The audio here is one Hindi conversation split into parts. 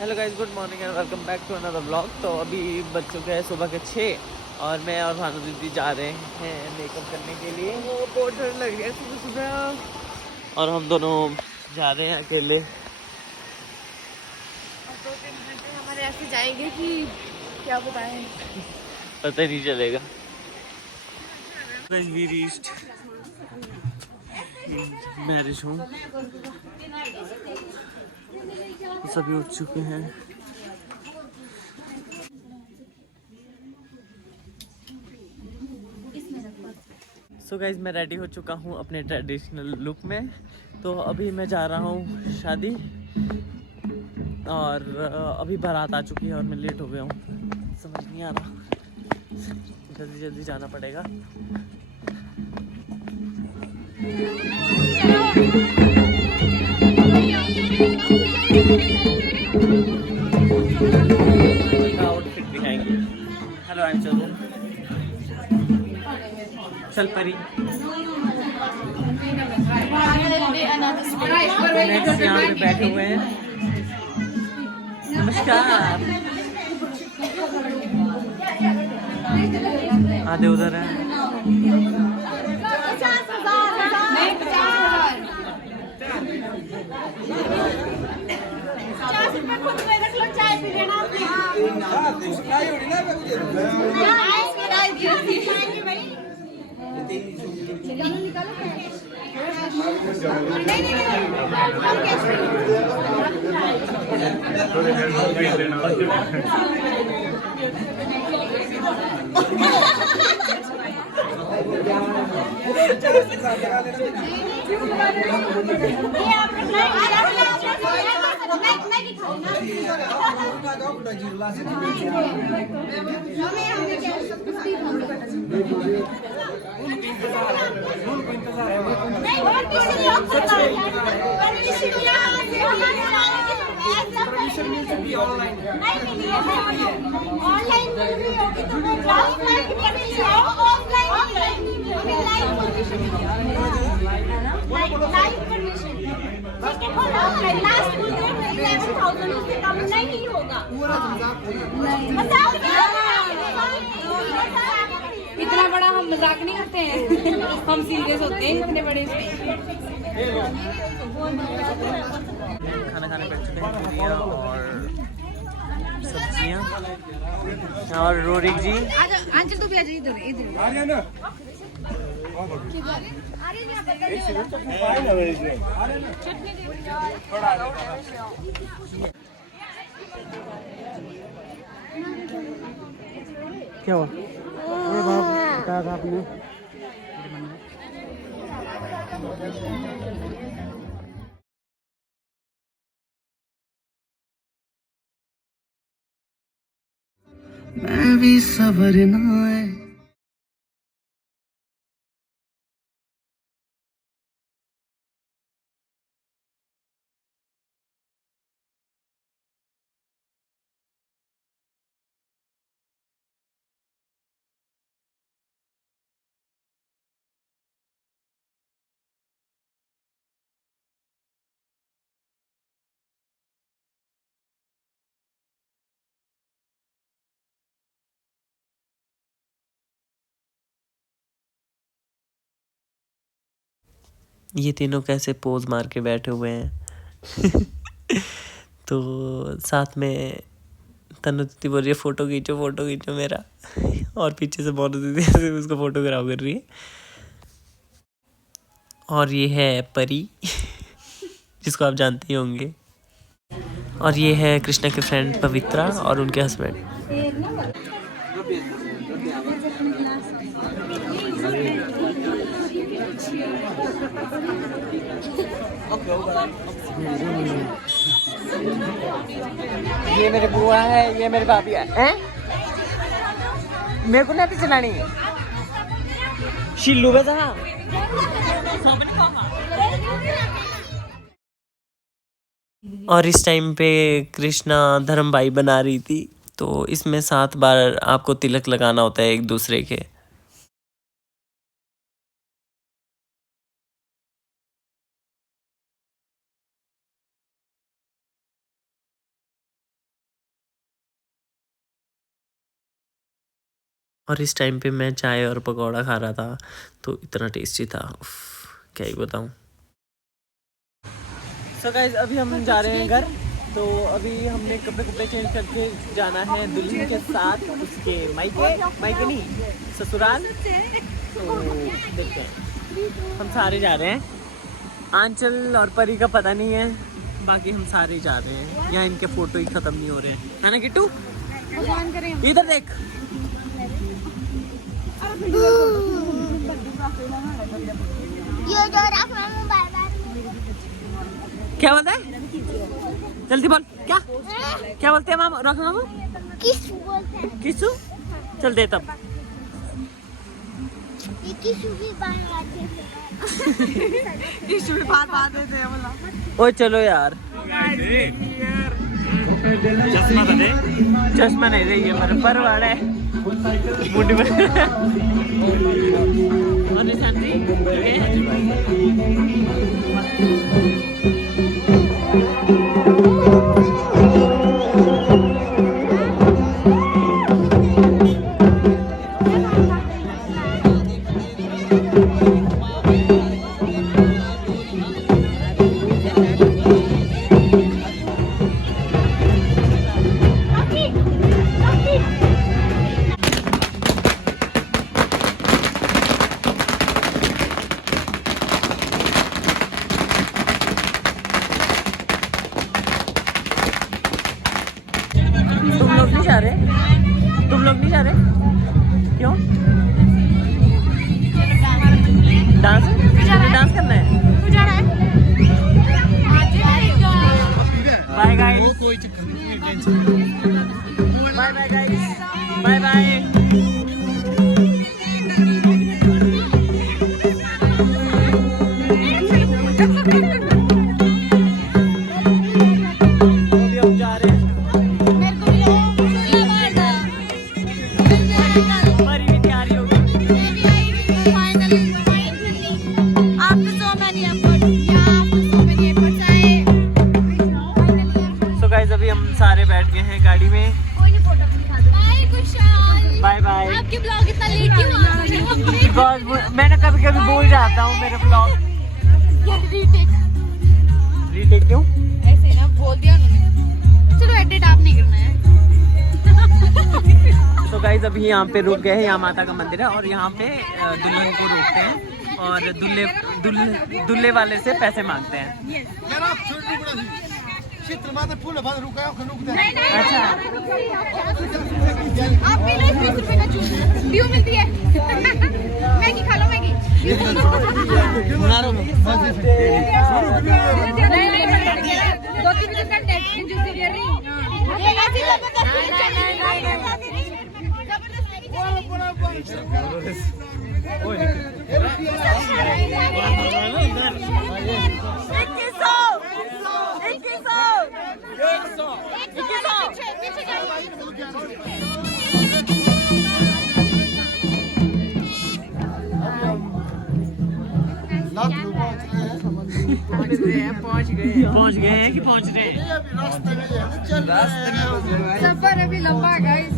Hello guys, good morning and welcome back to another blog. तो अभी बज चुके हैं सुबह के 6 और मैं और भानु दीदी जा रहे हैं मेकअप करने के लिए। वो बहुत डर लग रही है सुबह सुबह, और हम दोनों जा रहे हैं अकेले। और 2-3 घंटे हमारे ऐसे जाएंगे कि क्या बताएं, पता ही नहीं चलेगा। वी रीच्ड मैरिज होम, सभी उठ चुके हैं। सो गाइज, मैं रेडी हो चुका हूँ अपने ट्रेडिशनल लुक में। तो अभी मैं जा रहा हूँ शादी, और अभी बारात आ चुकी है और मैं लेट हो गया हूँ। समझ नहीं आ रहा, जल्दी जल्दी जाना पड़ेगा। आउटफिट दिखाएंगे। हेलो अंचल, चल परी। नेक्स्ट यहाँ पे बैठे हुए हैं। नमस्कार। आधे उधर है। इतना बड़ा हम मजाक नहीं करते हैं, हम सीरियस होते हैं इतने बड़े पे। खाना खाने बैठ चुके हैं, पूरियाँ और सब्जियाँ। और रोरिक जी, आंचल तो भी आ जाइए इधर इधर। क्या हुआ? ये बात बताया था आपने। मैं भी सबर ना है। ये तीनों कैसे पोज मार के बैठे हुए हैं। तो साथ में तनु दीदी बोल रही है फोटो खींचो मेरा। और पीछे से मोनू दीदी ऐसे उसको फोटोग्राफ कर रही है। और ये है परी, जिसको आप जानते ही होंगे। और ये है कृष्णा के फ्रेंड पवित्रा और उनके हस्बैंड। ये मेरे बुआ है, ये मेरे भाभी है। मेरे को नहीं चलानी शिल्लू में था। और इस टाइम पे कृष्णा धर्मबाई बना रही थी। तो इसमें 7 बार आपको तिलक लगाना होता है एक दूसरे के। और इस टाइम पे मैं चाय और पकौड़ा खा रहा था, तो इतना टेस्टी था, उफ, क्या ही बताऊं। सो गाइस अभी हम जा रहे हैं घर। तो अभी हमने कपड़े चेंज करके जाना है दुल्हन के साथ उसके मायके नहीं, ससुराल। तो देखते हैं, हम सारे जा रहे हैं। आंचल और परी का पता नहीं है, बाकी हम सारे जा रहे हैं। यहाँ इनके फोटो ही खत्म नहीं हो रहे हैं, है ना किट्टू? इधर देख। क्या बोलते हैं? जल्दी बोल। क्या बोलते हैं मामा? रख मामा किसु बोलते हैं। किसु? चल दे तब। ये किसु भी बाहर किसु भी बात देते हैं बोला। ओ चलो यार, चश्मा नहीं रही है, पर वाला है मुंडी में। और निशांती तुम लोग नहीं जा रहे? क्यों? डांस करना है? Bye guys, bye bye guys, bye bye. अभी हम सारे बैठ गए हैं गाड़ी में। Bye bye. आपके ब्लॉग इतना लेट क्यों आ रहे हैं? बिकॉज मैंने कभी कभी भूल जाता हूँ मेरे ब्लॉग। रीटेक क्यों? ऐसे ना बोल दिया उन्होंने। चलो एडिट आप नहीं करना है। तो गाइस अभी यहाँ पे रुक गए हैं। यहाँ माता का मंदिर है और यहाँ पे दुल्हन को रोकते हैं और दुल्हे वाले से पैसे मांगते हैं। अच्छा, आप भी लो 20 रुपए का जूस, ड्यू मिलती है। मैगी खा लो, मैगी। दो तीन दिन का नेट जूस दे रही। पहुँच गए हैं कि पहुँच रहे हैं? सफर अभी लंबा है गाइस।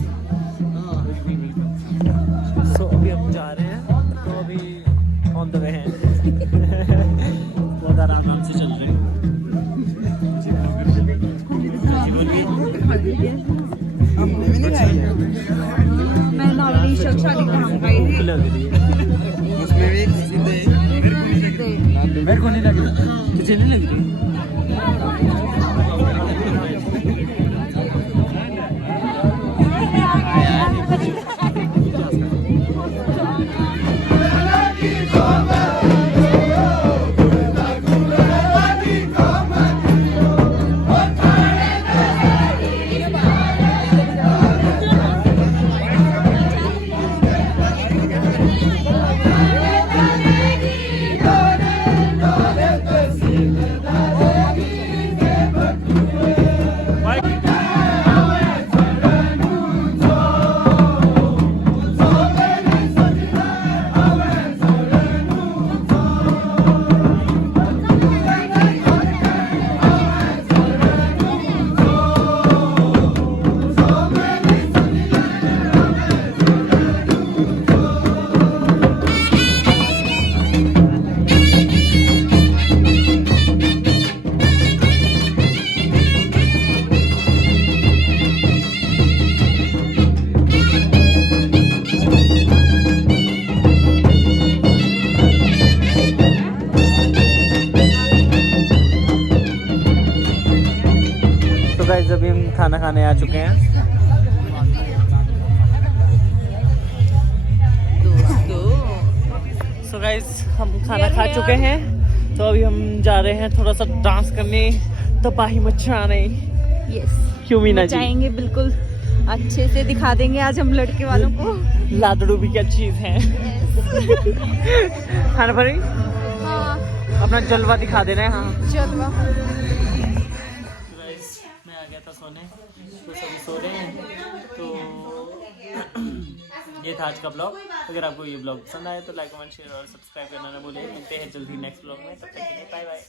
सो अभी हम जा रहे हैं, तो अभी ऑन द वे हैं। बहुत आराम से चल रहे हैं। मैं नॉर्मली शादी का हम गए हैं। लग रही है मेरे को नहीं लग रही, तुझे नहीं लग रही? हम खाना खाने आ चुके हैं सो गाइस हम खाना खा चुके हैं तो अभी हम जा रहे हैं थोड़ा सा डांस करने तबाही मचाने यस क्यों मीना जी जाएंगे बिल्कुल अच्छे से दिखा देंगे आज हम लड़के वालों को लादड़ू भी क्या चीज है खाना पड़ी हाँ अपना जलवा दिखा देना है हाँ चलो मैं आ गया था सोने तो सभी सो रहे हैं तो ये था आज का ब्लॉग अगर आपको ये ब्लॉग पसंद आए तो लाइक कमेंट शेयर और सब्सक्राइब करना ना भूलें मिलते हैं जल्दी नेक्स्ट ब्लॉग में तब तक के लिए बाय बाय